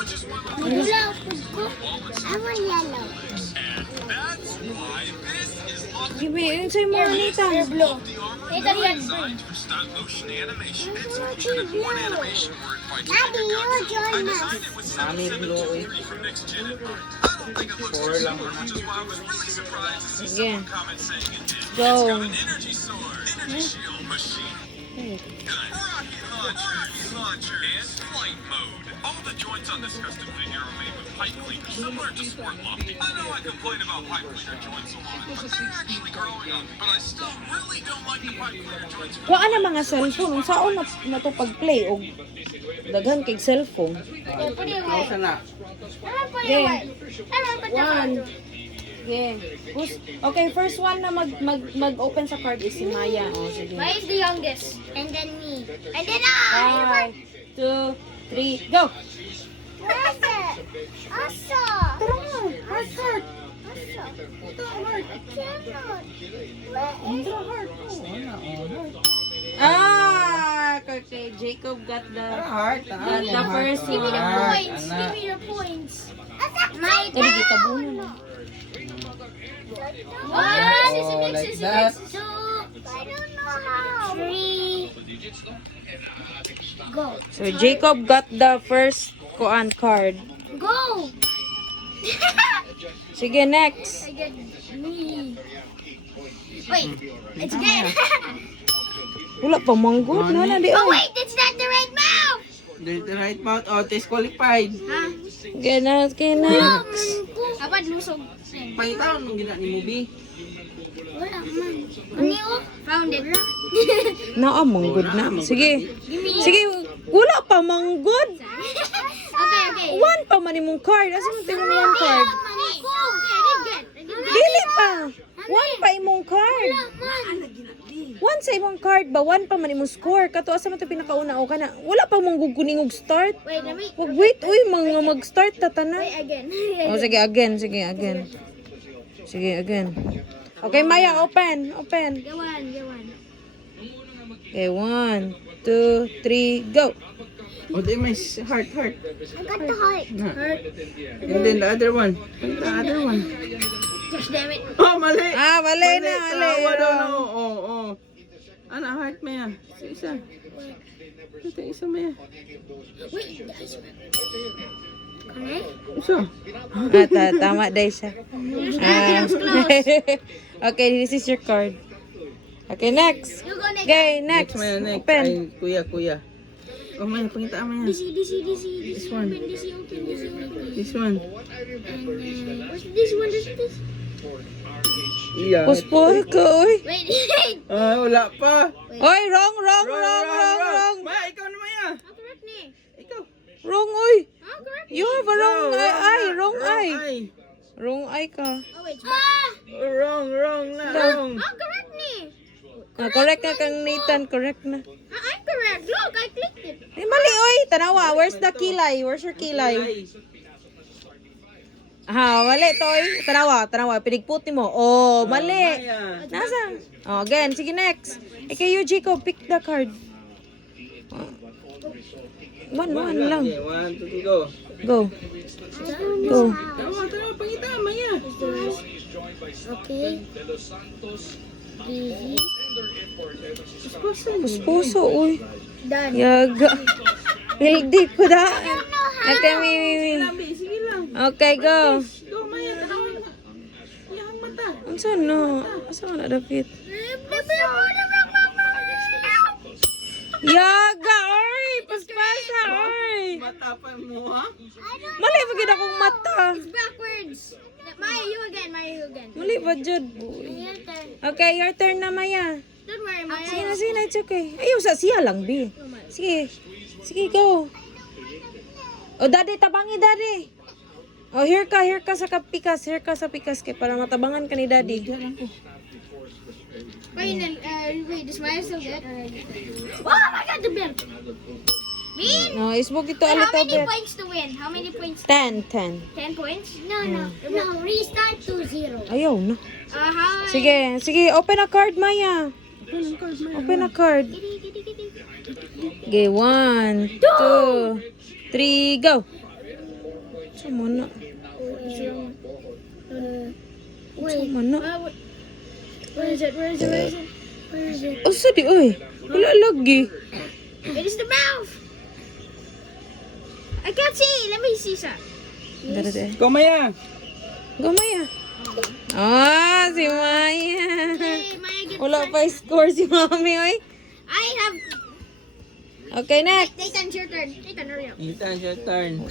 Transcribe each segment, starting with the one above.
Yellow. I want yellow. Give me, say mo, Nita. Blue. Nita, yan. Daddy, you join us. Mami blue eh. 4 lang. Sige. Go. All the joints on this custom figure are made with pipe cleaners, similar to Sport Lofty. I know I complain about pipe cleaner joints a lot, but they're actually growing on me. But I still really don't like the pipe cleaner joints. Kuha na mga cellphone. Saan na to pag-play? O daghan kay cellphone. Okay, put it away. Saan na? Put it Okay. away. One. Okay. Okay, first one na mag-open sa card is si Maya. O, sige. Why is the youngest? And then me. And then I. 5, 2, 3, go! Where's it? Asa. Tara nga. Heart, heart. Asa. Ito, heart. I cannot. Where is Ito, heart. Ah! Okay, Jacob got the Heart. got the first Give me the one. points. Give me the points. My Kaya di kita buno. One. Oh, like that. Two. I don't know how. Three. Go. So Jacob got the first kuan card. Go. Sige, next. I get me. Wait. It's good. Wala pa manggod na di Oh ay. wait, it's not the right mouth. The right mouth. Oh, disqualified. Huh? Okay, next. Dapat lusog. Pangitaon nung gina ni movie. Wala man. Ano? Found it. Naa manggod na. Sige. Sige, wala pa manggod. Okay. One pa man imong card. Asa mo tingnan one card? Dili pa. One pa imong card. One sa imong card ba? One pa man imong score. Kato asa man to pinakauna o kana. Wala pa mong guguningog start. Wait, let me. Wag wait, uy, mga mag-start ta tanan. Wait again. Oh, sige, again. Sige, again. Okay, Maya, open. Get one. Okay, 1, 2, 3, go. Oh, di may heart. I got the heart. Na. And then the other one. The other one. Gosh damn it. Oh, mali. Ah, mali na, mali. Tawa daw no. Oh. Ano, heart Maya. Isa. Ito, isa Maya. Wait, guys. Okay. Isa. Tama dahil siya. Okay, this is your card. Okay, next. You go next. Okay, next. Maya, next. Open. Ay, kuya. Oh, Maya, pangitaan Maya. DC. This one. Open, DC, open. This one. And then, what's this one? Iya. Puspol ka, uy. Wait. Ah, wala pa. Oy, wrong. Maya, ikaw na Maya. How correct ni? Ikaw. Wrong, uy. How correct? You have a wrong eye. Wrong eye. Ay. Wrong eye ka. Oh wait. Wrong na. Wrong. How correct ni? Correct na kang Nathan. Correct na. I'm correct. Look, I clicked it. Ay, mali, oy. Tanawa. Where's the kilay? Where's your kilay? Ha, mali, toy. Tanawa. Pinigputi mo. Oh, mali. Maya. Nasa? Oh, again. Sige, next. Okay, you, Jacob. Pick the card. One lang. Okay, 1, 2, 3, go. Go. Tawa, pangitaan Maya. Okay. Easy. Puso, uy. Done. Yaga. Hildi ko da. Okay, mi. Sige lang. Okay, go. Go, Maya. Tanawa na. Iyang mata. Ang saan no? Asa na dapit? Yaga, oy. Paspasa, oy. Mata pa mo, ha? Mali ba gina kong mata? Backwards. Maya, you again. Mali ba, Jud? Your turn. Okay, your turn na, Maya. Don't worry, Maya. Sige, it's okay. Ayaw sa siya lang, Bi. Sige, go. O, daddy, tabangi, daddy. O, here ka sa pikas. Kaya para matabangan ka ni daddy. Wait, is Maya still good? Oh my god, the bear! Win! No, isbog ito a Wait, how little many bit. points to win? How many points? 10. 10 points? No, restart to 0. Ayaw na. Hi. Sige, open a card, Maya. Open a card. Okay, 1, 2, 3, go. Sama na. What's wrong? Wait. Sama na. Where is it? Where is it? Where is it? Where is it? Asa di, oy? Wala lagi. It is the mouth. I can't see. Let me see some. Dara, dara. Go, Maya. Go, Maya. Ah, si Maya. Hey, Maya, get Wala pa score si Mami, oy. I have. Okay, next. Nathan, it's your turn. Nathan, hurry up. Ethan, your turn.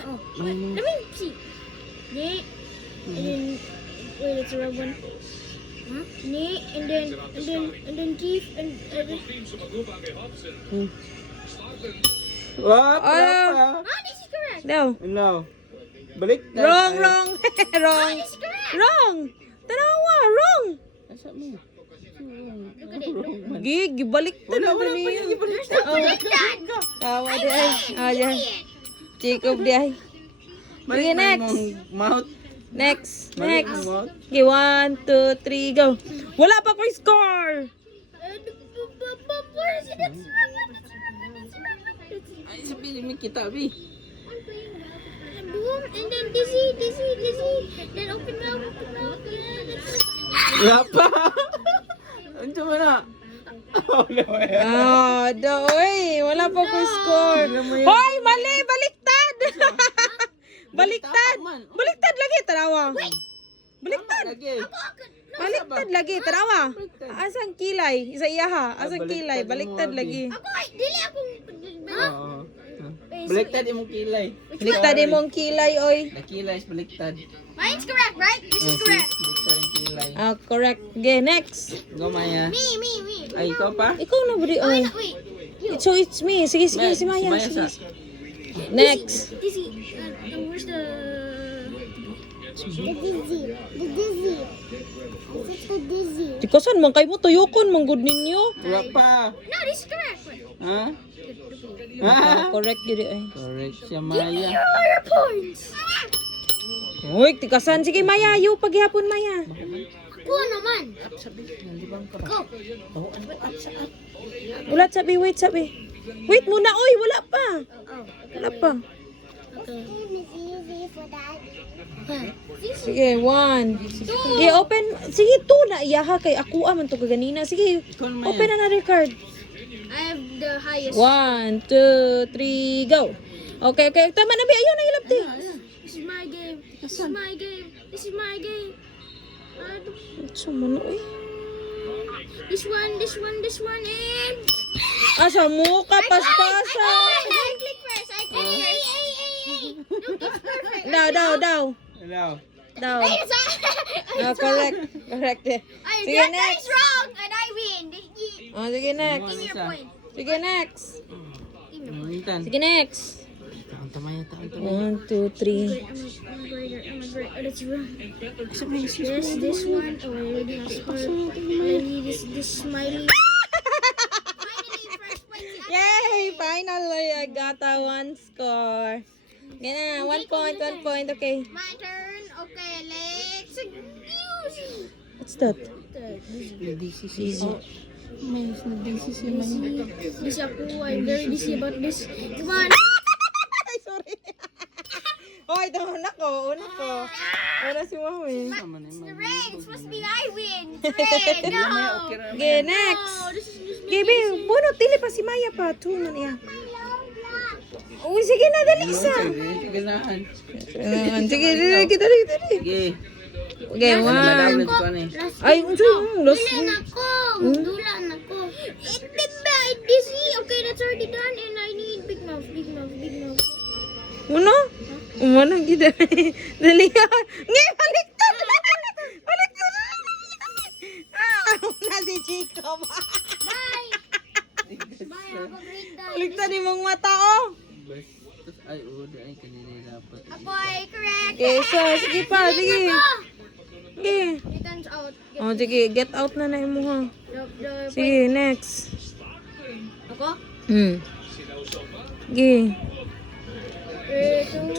Oh, wait, let me see. Nate, and then wait, it's a red one. Huh? Nate, and then Keith, and Wap, Ah. oh, this is correct. Daw. No. Balik na. Wrong, wrong. Wrong. This is correct. Wrong. Tanawa, wrong. Asa mo? Look at it. Look. Gig, baliktad na Wala pa niya. yung ibalik. Like that. Tawa di ay. Ah, yan. Jacob di ay. Balik Sige, mo next. yung mouth. Next. Balik Next. mo mouth. Okay, 1, 2, 3, go. Wala pa ko score. Where is it? That's wrong. That's wrong. That's wrong. Ay, sabihin mo kita, Bi. Boom, and then dizzy. Then open mouth. Yeah, that's it. Wala pa. Andiyan mo na. Oh, no. Ah, oy. Wala pa ko score. Hoy, mali. Baliktad. Baliktad. Baliktad lagi. Tanawa. Baliktad. Lagi. Baliktad lagi. Tanawa. Asang kilay? Isa iyaha. Asang kilay? Baliktad lagi. Ako, ay, dili akong... Oo. Baliktad imong kilay. Baliktad imong kilay, oy. Nakilay is baliktad. Mine's correct, right? This is correct. Baliktad yung kilay. Ah, correct. Okay, next. Go, Maya. Me. Ay, ikaw pa? Ikaw na, budi, oy. Wait. So, it's me. Sige, sige, si Maya. Si Sige. sa. Next. Dizzy. Where's the... Di ko saan man kayo mo tuyokon, manggod ninyo. Wala pa. No, this is correct. Ha? Ah, correct yun, ay. Correct siya, Give me Maya. all your points. Uy, tikasan. Sige, Maya. Yo, paghihapon, Maya. Ako naman. Go. Ulat, sabi. Wait, sabi. Wait muna, oy. Wala pa. Wala pa. Okay. Sige, 1. Sige, open. Sige, 2 na. Iyaha kay ako man to kaganina. Sige, Ikaw na, Maya. open another card. I have the highest. 1, 2, 3, go. Okay. Tama na, Bi. Ayun, nahilapti. This is my game. This is my game. This is my game. Sumano, oy. This one, and... Asa mo ka, paspasa. I click first. Don't get perfect. Hello. Daw. Wait, it's Ah, correct. eh. Sige, that next. is wrong, and I win. Oh, sige, next. Give me your point. Sige, next. Mintan. Sige, next. Taon Maya. 1, 2, 3. I'm greater. Oh, that's wrong. This one. Oh, I already have score. I need this smiley. Finally, first place. Yay! Finally, I got a 1 score. Ganyan, 1 point. Okay. My turn. Okay, let's use. What's that? Easy. May busy si Maya. This ako. I'm very busy about this. Come on. Ay, sorry. Hoy, una ko. Una si Mami. It's the red. It's supposed to be I win. It's red. No. Okay, next. No, this is just Gabi, bueno, tili pa si Maya pa. 2 na niya. Uy, sige na, dali isa. Sige nahan. Sige, dali. Sige. Okay, 1. Madamit ko ni. Ay, lost. Dulan ako. Dizzy. Okay, that's already done. And I need big mouth. Uno? Umano, gida. Dali ka. Ngayon, baliktad. Ah, una si Chico. Bye. Have a great day. Baliktad yung mata, oh. Ay, ay, kanina dapat. Ako ay correct. Okay, so, sige pa, sige. Sige. Ethan's out. Oh, sige, get out na na mo, ha. Sige, next. Ako? Sige.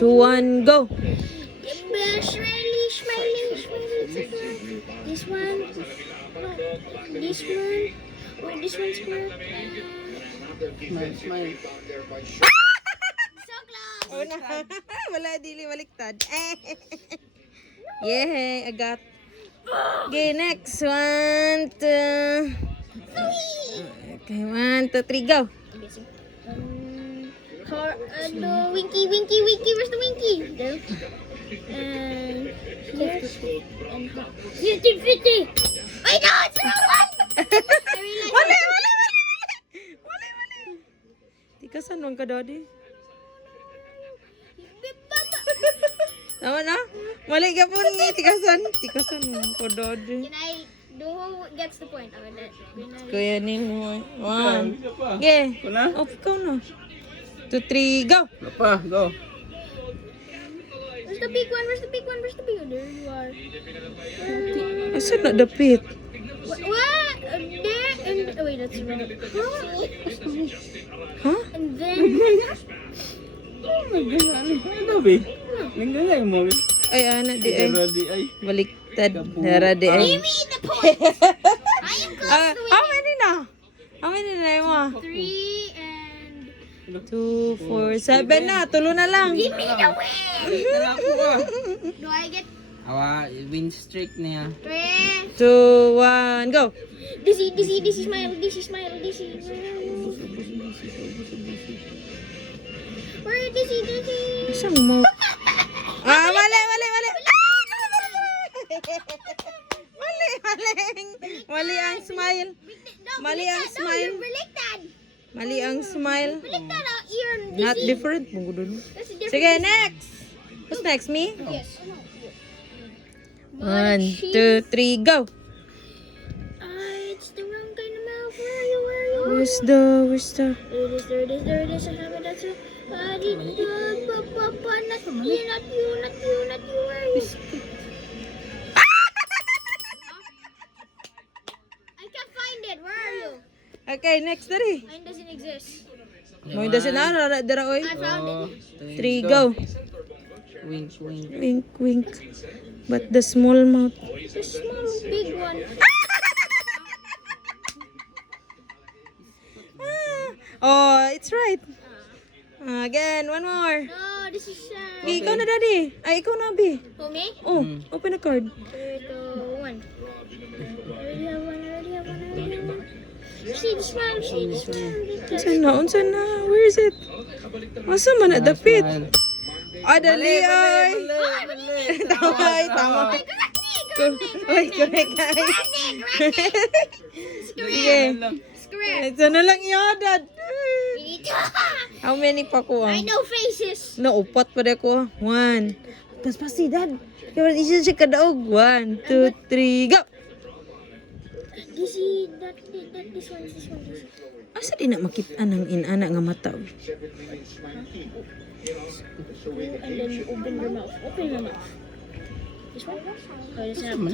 2, 1, go. Smiley. This one. No. This one. Wait, this one's correct. Smile. So close. una. Wala, dili baliktad. Yay, I got. Okay, next. 1, 2. Okay, 1, 2, 3, go. The Winky, Winky, Winky. Where's the Winky? There. And yes. And 50. I know it's the wrong one. I realized. Wali. Tikasan man ka, daddy. Tama na? Mali ka po ni Tikasan mo ko, daddy. Can I do who gets the point? Kuya ni mo. 1. Isa pa. Okay. Wala? Off ikaw na. 2, 3, go. Wala pa, go. Where's the big one? Where's the big one? Where's the big one? There you are. Asa na dapit? What? There and wait, that's wrong. Huh? And then Ano, be? Nanggalay mo, be? Ay, ana di ay. Ready, ay. Baliktad. Nara di ay. give me the point. I am close to How winning. many na? How many na mo? 3 and 2, 4, 7 na. Tulo na lang. give me the win. Nala ko ka. Do I get Awa, win streak niya. 3? 2, 1, go. Dizzy, smile. Where Dizzy? Isang mo. Mali. Mali ang smile. Mali ang smile. You're baliktad. Mali ang smile. Baliktad ang ear. Not Dizzy. different. Bungo dun. That's a different. Sige, next. Who's next? Me? Yes. 1, 2, 3, go. It's the wrong kind of mouth. Where are you? Where's the... There it is. I have it. That's it. Papa, not you. Where are you? I can't find it. Where are you? Okay, next dali. Mine doesn't exist. Mo inda na dara oy. I found it. 3, go. Wink. Wink. But the small mouth. The small, big one. Oh, it's right. Again, one more. No, this is Okay, ikaw na, daddy. Ay, ikaw na, Bi. For me? Oh, open a card. There go one. I already have one. See the smile. Unsa na? Where is it? Asa man na dapit? Ah, dali ay. Tama. Oy, correct ay. Sige. Square. Ito na lang yodad. We need to. How many pa ko? I know faces. Naupat pa rin ko. 1. Tapos pasidad. Kaya wala isa siya kadaog. 1, 2, 3, go! This one. Asa di na makita ng inana nga mata? And then you open your mouth. Open your mouth. This one? Oh, this one.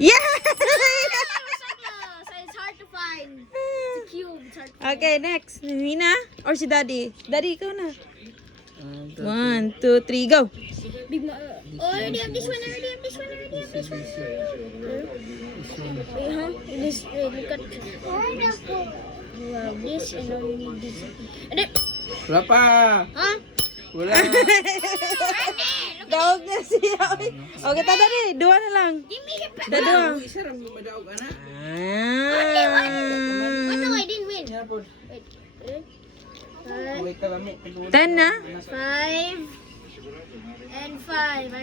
Yeah! So it's hard to find. It's a cube. It's hard to find. Okay, next. Nina or si Daddy? Daddy, ikaw na. 1, 2, 3, go! Big oh, I already have this one. Wait, huh? This, look at. You have this and now you need this. And then, Wala pa. huh? Wala. Daog na siya. Okay, ta Daddy. 2 na lang. Give me the pen. Dalawa. Isa rin madaog, ana. What no, I didn't win. Wait. Wait ka lang, 10 na? 5 and 5.